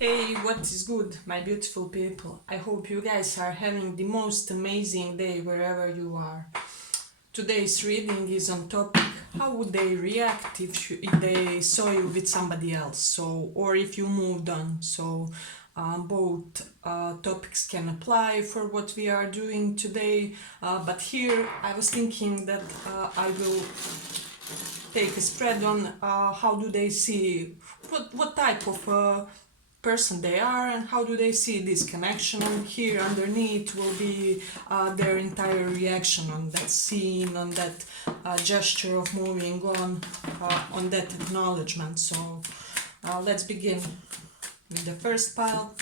Hey, what is good, my beautiful people? I hope you guys are having the most amazing day wherever you are. Today's reading is on topic how would they react if they saw you with somebody else, or if you moved on. Both topics can apply for what we are doing today, but here I was thinking that I will take a spread on how do they see what type of person they are and how do they see this connection, and here underneath will be their entire reaction on that scene, on that gesture of moving on that acknowledgement. Let's begin with the first pile.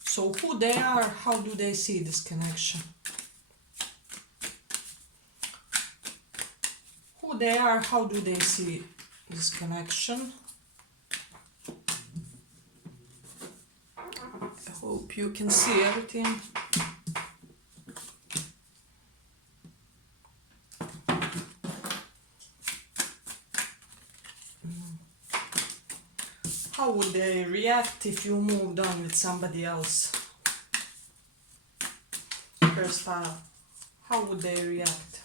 So who they are, how do they see this connection? Who they are, how do they see this connection? I hope you can see everything. How would they react if you moved on with somebody else? First pile. How would they react?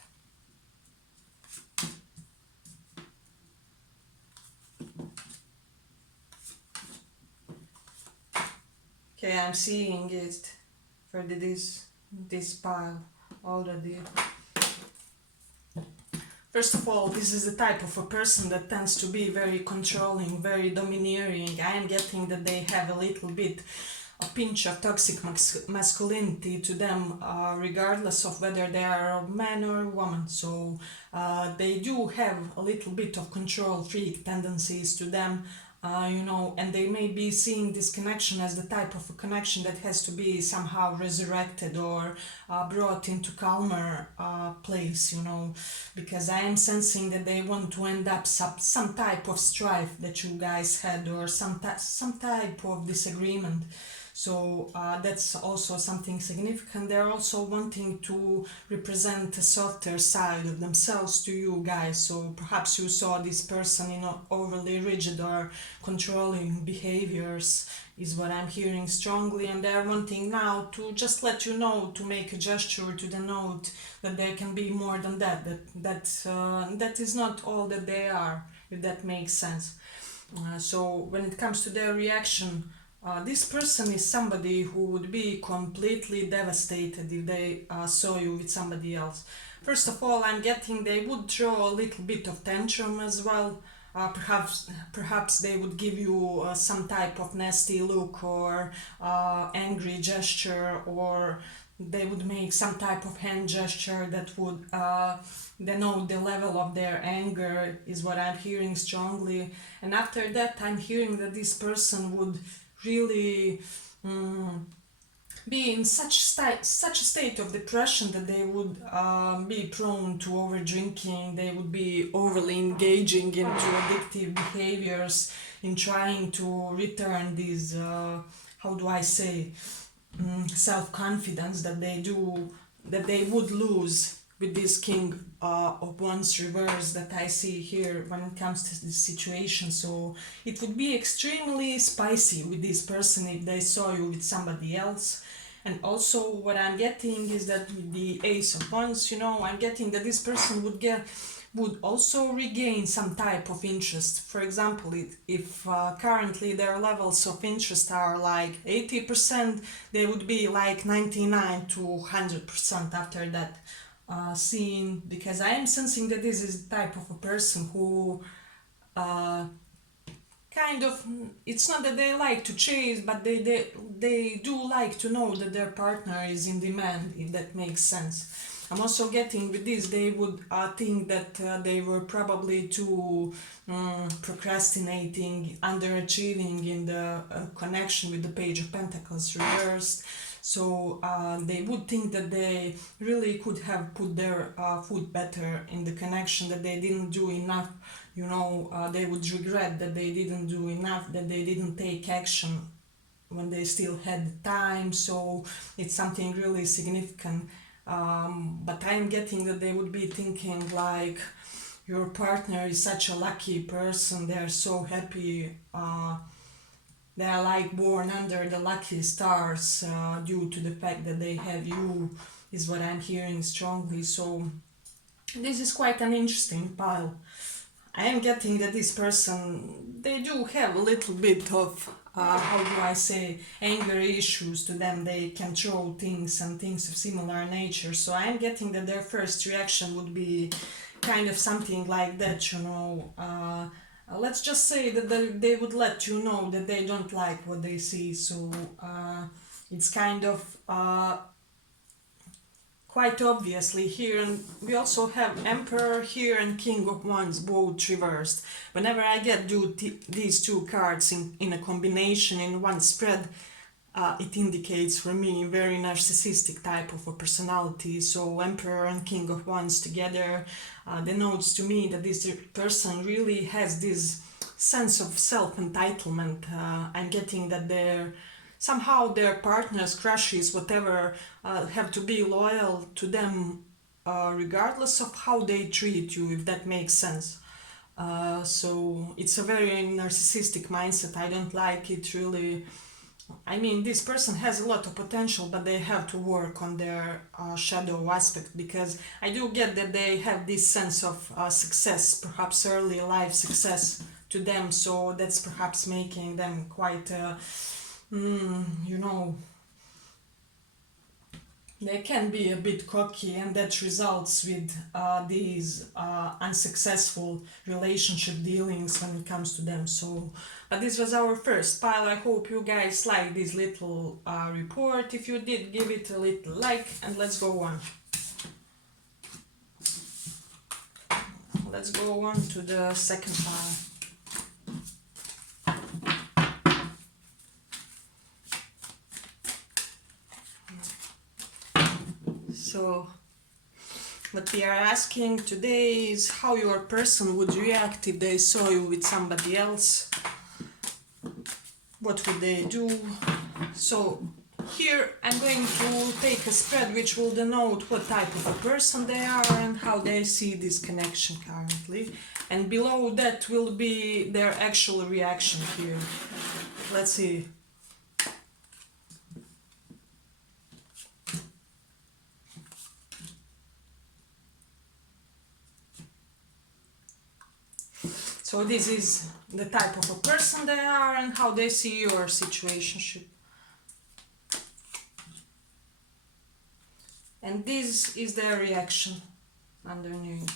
Okay, I'm seeing it for this pile already. First of all, this is the type of a person that tends to be very controlling, very domineering. I am getting that they have a little bit, a pinch of toxic masculinity to them, regardless of whether they are a man or a woman. So they do have a little bit of control freak tendencies to them. And they may be seeing this connection as the type of a connection that has to be somehow resurrected or brought into calmer place, because I am sensing that they want to end up some type of strife that you guys had, or some type of disagreement. So that's also something significant. They're also wanting to represent a softer side of themselves to you guys. So perhaps you saw this person in overly rigid or controlling behaviors, is what I'm hearing strongly, and they're wanting now to just let you know, to make a gesture to denote that there can be more than that. That is not all that they are, if that makes sense. So when it comes to their reaction, this person is somebody who would be completely devastated if they saw you with somebody else. First of all, I'm getting they would throw a little bit of tantrum as well. Perhaps they would give you some type of nasty look or angry gesture, or they would make some type of hand gesture that would denote the level of their anger, is what I'm hearing strongly. And after that, I'm hearing that this person would really be in such a state of depression that they would be prone to over drinking. They would be overly engaging into addictive behaviors in trying to return these how do I say self-confidence that they would lose with this King of Wands reverse that I see here when it comes to this situation. So it would be extremely spicy with this person if they saw you with somebody else. And also what I'm getting is that with the Ace of Wands, I'm getting that this person would also regain some type of interest. For example, if currently their levels of interest are like 80%, they would be like 99 to 100% after that scene, because I am sensing that this is the type of a person who kind of, it's not that they like to chase, but they do like to know that their partner is in demand, if that makes sense. I'm also getting with this, they would think that they were probably too procrastinating, underachieving in the connection with the Page of Pentacles reversed. So they would think that they really could have put their foot better in the connection, that they didn't do enough. They would regret that they didn't do enough, that they didn't take action when they still had time. So it's something really significant. But I'm getting that they would be thinking like, your partner is such a lucky person, they're so happy they are like born under the lucky stars due to the fact that they have you, is what I'm hearing strongly. So this is quite an interesting pile. I am getting that this person, they do have a little bit of, how do I say, anger issues to them. They can throw things and things of similar nature. So I am getting that their first reaction would be kind of something like that, you know. Let's just say that they would let you know that they don't like what they see. So it's kind of quite obviously here, and we also have Emperor here and King of Wands both reversed. Whenever I get these two cards in a combination in one spread, it indicates for me very narcissistic type of a personality. So Emperor and King of Wands together denotes to me that this person really has this sense of self-entitlement. I'm getting that somehow their partners, crushes, whatever, have to be loyal to them regardless of how they treat you, if that makes sense. So it's a very narcissistic mindset. I don't like it really. I mean, this person has a lot of potential, but they have to work on their shadow aspect, because I do get that they have this sense of success, perhaps early life success to them. So that's perhaps making them quite you know, they can be a bit cocky, and that results with these unsuccessful relationship dealings when it comes to them. So, but this was our first pile. I hope you guys like this little report. If you did, give it a little like, and let's go on. Let's go on to the second pile. So what we are asking today is how your person would react if they saw you with somebody else. What would they do? So here I'm going to take a spread which will denote what type of a person they are and how they see this connection currently. And below that will be their actual reaction here. Let's see. So this is the type of a person they are and how they see your situationship. And this is their reaction underneath.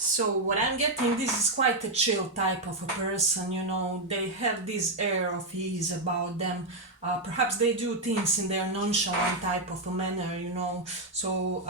So what I'm getting, this is quite a chill type of a person, you know, they have this air of ease about them. Perhaps they do things in their nonchalant type of a manner, you know. So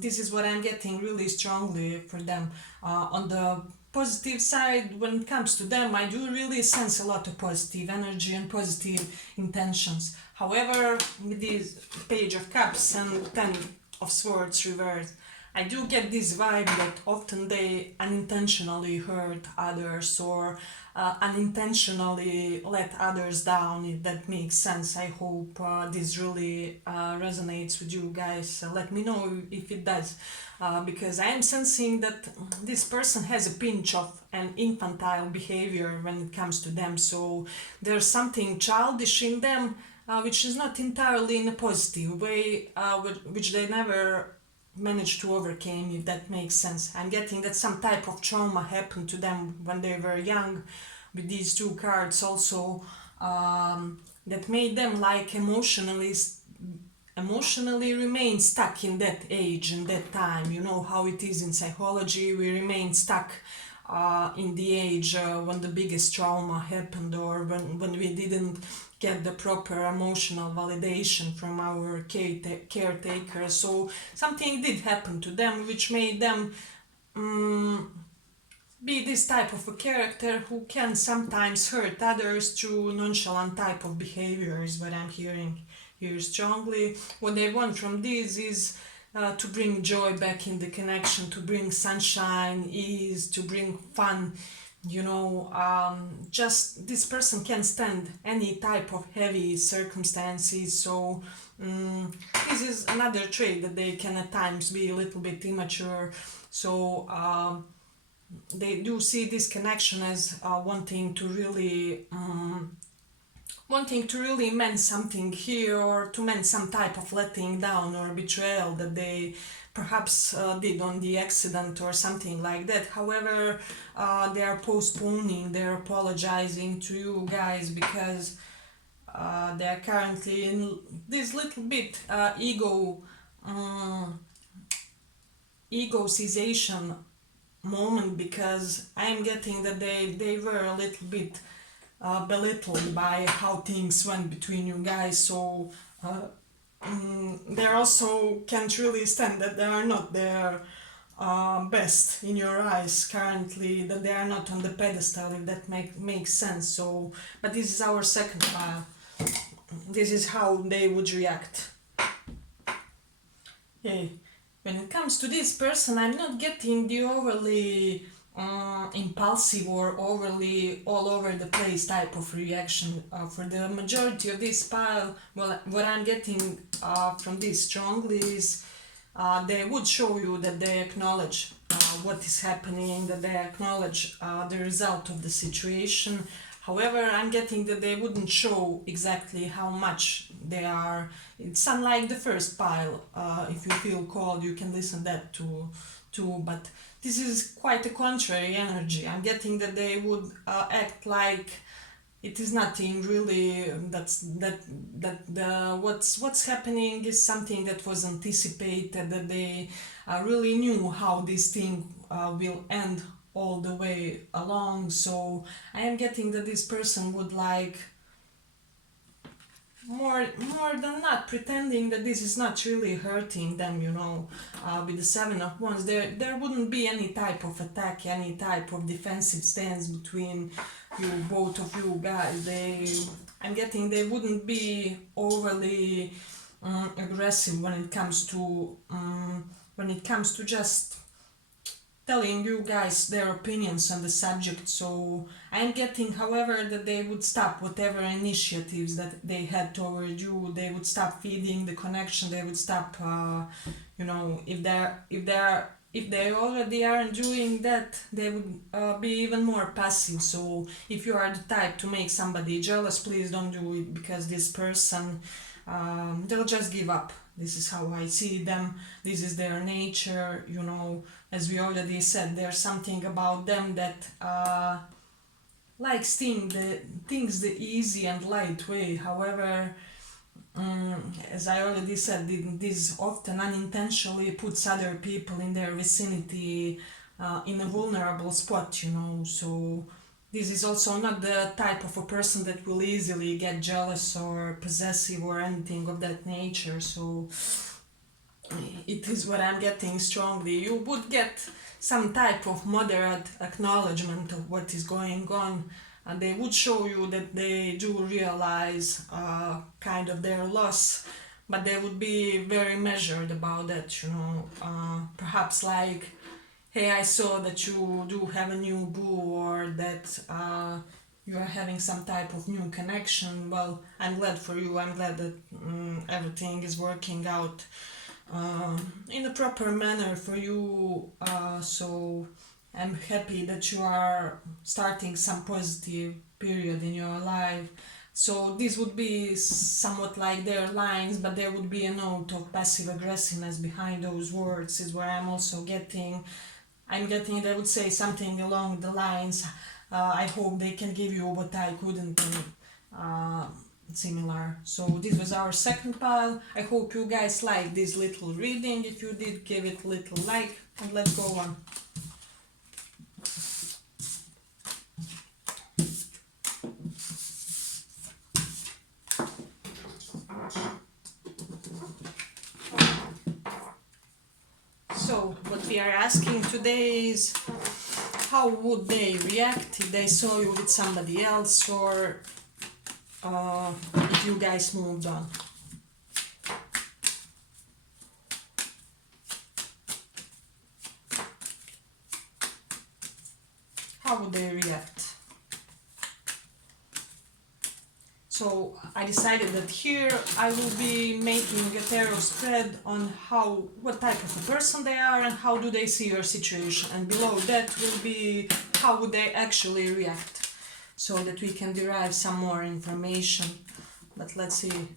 this is what I'm getting really strongly for them. On the positive side, when it comes to them, I do really sense a lot of positive energy and positive intentions. However, with this Page of Cups and Ten of Swords reversed, I do get this vibe that often they unintentionally hurt others or unintentionally let others down, if that makes sense. I hope this really resonates with you guys. Let me know if it does, because I am sensing that this person has a pinch of an infantile behavior when it comes to them. So there's something childish in them, which is not entirely in a positive way, which they never managed to overcome, if that makes sense. I'm getting that some type of trauma happened to them when they were young, with these two cards also, that made them like emotionally remain stuck in that age and that time. You know how it is in psychology, we remain stuck in the age when the biggest trauma happened, or when we didn't get the proper emotional validation from our caretaker. So something did happen to them which made them be this type of a character who can sometimes hurt others through nonchalant type of behavior, is what I'm hearing here strongly. What they want from this is to bring joy back in the connection, to bring sunshine, ease, to bring fun just this person can stand any type of heavy circumstances. So this is another trait that they can at times be a little bit immature. So they do see this connection as wanting to really mend something here, or to mend some type of letting down or betrayal that they perhaps did on the accident or something like that. However, they are postponing, they're apologizing to you guys because they are currently in this little bit egocization moment, because I am getting that they were a little bit belittled by how things went between you guys. So they also can't really stand that they are not their best in your eyes currently, that they are not on the pedestal, if that makes sense. So, but this is our second file. This is how they would react. Okay. When it comes to this person, I'm not getting the overly impulsive or overly all over the place type of reaction. For the majority of this pile, well, what I'm getting from this strongly is they would show you that they acknowledge what is happening, that they acknowledge the result of the situation. However, I'm getting that they wouldn't show exactly how much they are. It's unlike the first pile. If you feel called, you can listen that too. But this is quite a contrary energy. I'm getting that they would act like it is nothing really. What's happening is something that was anticipated. That they really knew how this thing will end all the way along. So I am getting that this person would like more than not pretending that this is not really hurting them, with the Seven of Wands. There wouldn't be any type of attack, any type of defensive stance between you, both of you guys. I'm getting they wouldn't be overly aggressive when it comes to just telling you guys their opinions on the subject. So I'm getting, however, that they would stop whatever initiatives that they had toward you. They would stop feeding the connection. They would stop, if they already aren't doing that, they would be even more passive. So if you are the type to make somebody jealous, please don't do it, because this person, they'll just give up. This is how I see them. This is their nature, as we already said. There's something about them that likes things the easy and light way. However, as I already said, this often unintentionally puts other people in their vicinity in a vulnerable spot, So this is also not the type of a person that will easily get jealous or possessive or anything of that nature. So it is what I'm getting strongly. You would get some type of moderate acknowledgement of what is going on, and they would show you that they do realize kind of their loss, but they would be very measured about that, perhaps like, hey, I saw that you do have a new boo, or that you are having some type of new connection. Well, I'm glad for you. I'm glad that everything is working out in a proper manner for you. So I'm happy that you are starting some positive period in your life. So this would be somewhat like their lines, but there would be a note of passive aggressiveness behind those words, is where I'm also getting. I'm getting they would say something along the lines, I hope they can give you what I couldn't, similar. So this was our second pile. I hope you guys liked this little reading. If you did, give it a little like, and let's go on. So what we are asking today is, how would they react if they saw you with somebody else, or if you guys moved on? how would they react? So I decided that here I will be making a tarot spread on what type of a person they are and how do they see your situation, and below that will be how would they actually react, so that we can derive some more information. But let's see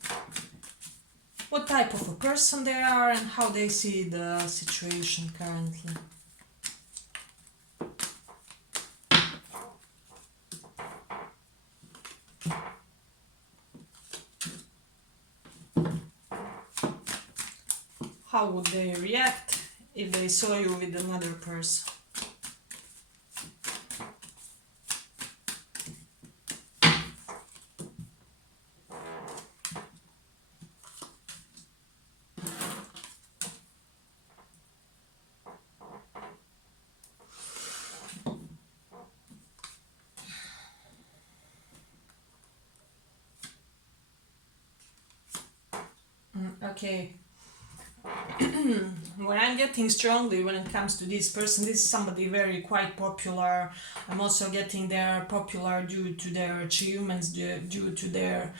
what type of a person they are and how they see the situation currently. How would they react if they saw you with another person? Okay. What I'm getting strongly when it comes to this person, this is somebody very quite popular. I'm also getting they're popular due to their achievements, due to their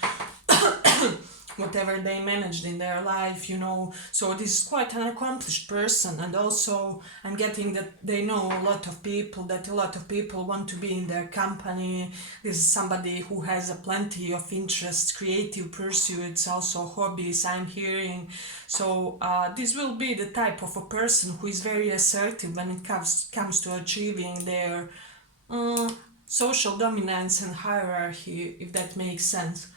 whatever they managed in their life, you know. So this is quite an accomplished person, and also I'm getting that they know a lot of people, that a lot of people want to be in their company. This is somebody who has a plenty of interests, creative pursuits, also hobbies I'm hearing. So this will be the type of a person who is very assertive when it comes to achieving their social dominance and hierarchy, if that makes sense.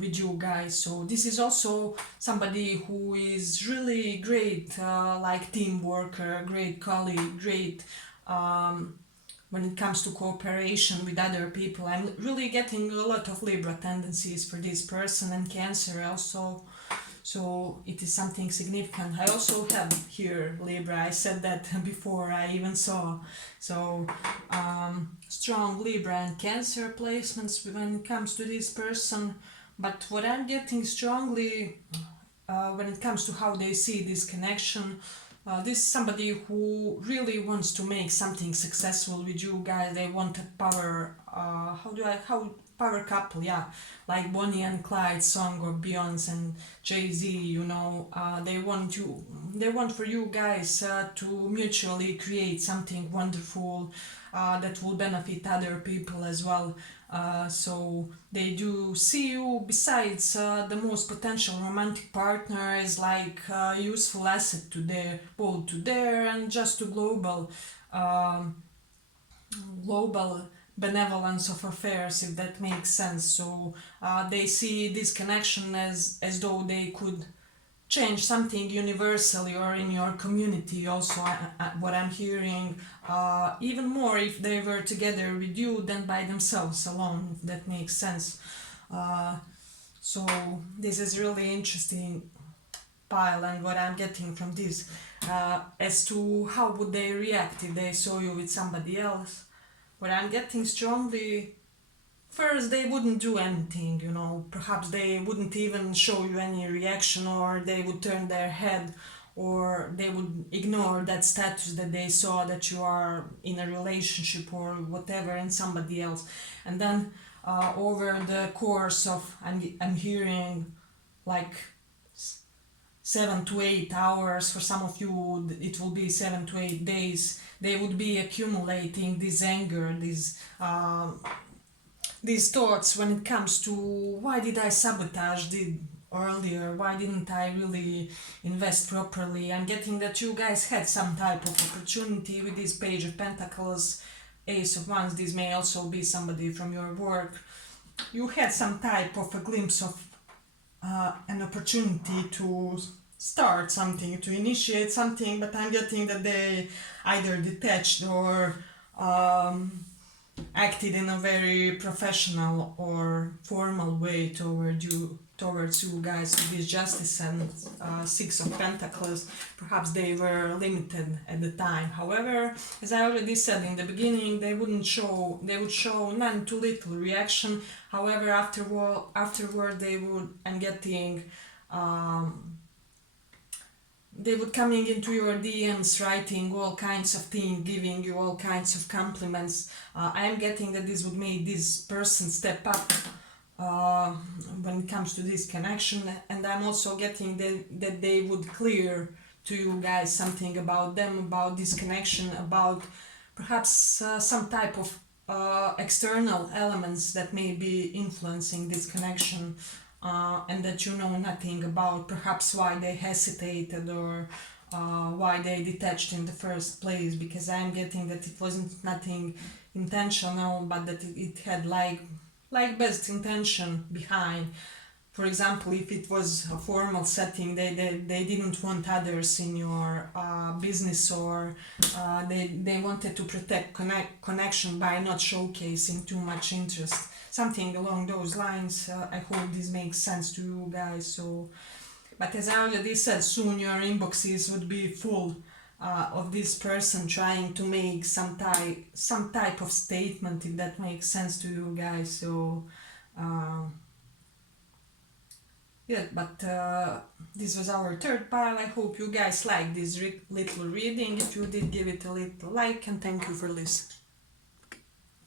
With you guys. So this is also somebody who is really great, like team worker, great colleague, great when it comes to cooperation with other people. I'm really getting a lot of Libra tendencies for this person, and Cancer also. So it is something significant. I also have here Libra. I said that before I even saw. So strong Libra and Cancer placements when it comes to this person. But what I'm getting strongly when it comes to how they see this connection, this is somebody who really wants to make something successful with you guys. They want a power, power couple, yeah, like Bonnie and Clyde song, or Beyonce and Jay-Z, you know. They want for you guys to mutually create something wonderful that will benefit other people as well. So they do see you, besides the most potential romantic partner, as like a useful asset to their, both to their and just to global benevolence of affairs, if that makes sense. So they see this connection as though they could change something universally or in your community also. What I'm hearing, even more if they were together with you than by themselves alone, if that makes sense. So this is really interesting pile, and what I'm getting from this as to how would they react if they saw you with somebody else. What I'm getting strongly, first, they wouldn't do anything, you know. Perhaps they wouldn't even show you any reaction, or they would turn their head, or they would ignore that status that they saw that you are in a relationship or whatever and somebody else. And then over the course of, I'm hearing like 7 to 8 hours, for some of you it will be 7 to 8 days, they would be accumulating this anger, these thoughts when it comes to why did I sabotage it earlier, why didn't I really invest properly. I'm getting that you guys had some type of opportunity with this Page of Pentacles, Ace of Wands. This may also be somebody from your work. You had some type of a glimpse of an opportunity to start something, to initiate something, but I'm getting that they either detached or acted in a very professional or formal way towards you guys with this Justice and Six of Pentacles. Perhaps they were limited at the time. However, as I already said in the beginning, they would show none too little reaction. However, afterward they would, I'm getting they would coming into your DMs, writing all kinds of things, giving you all kinds of compliments. I am getting that this would make this person step up when it comes to this connection, and I'm also getting that they would clear to you guys something about them, about this connection, about perhaps some type of external elements that may be influencing this connection, and that you know nothing about, perhaps why they hesitated, or why they detached in the first place, because I'm getting that it wasn't nothing intentional, but that it had like best intention behind. For example, if it was a formal setting, they didn't want others in your business, or they wanted to protect connection by not showcasing too much interest. Something along those lines. I hope this makes sense to you guys. So, but as I already said, soon your inboxes would be full of this person trying to make some type of statement, if that makes sense to you guys. So. Yeah, but this was our third pile. I hope you guys liked this little reading. If you did, give it a little like, and thank you for listening.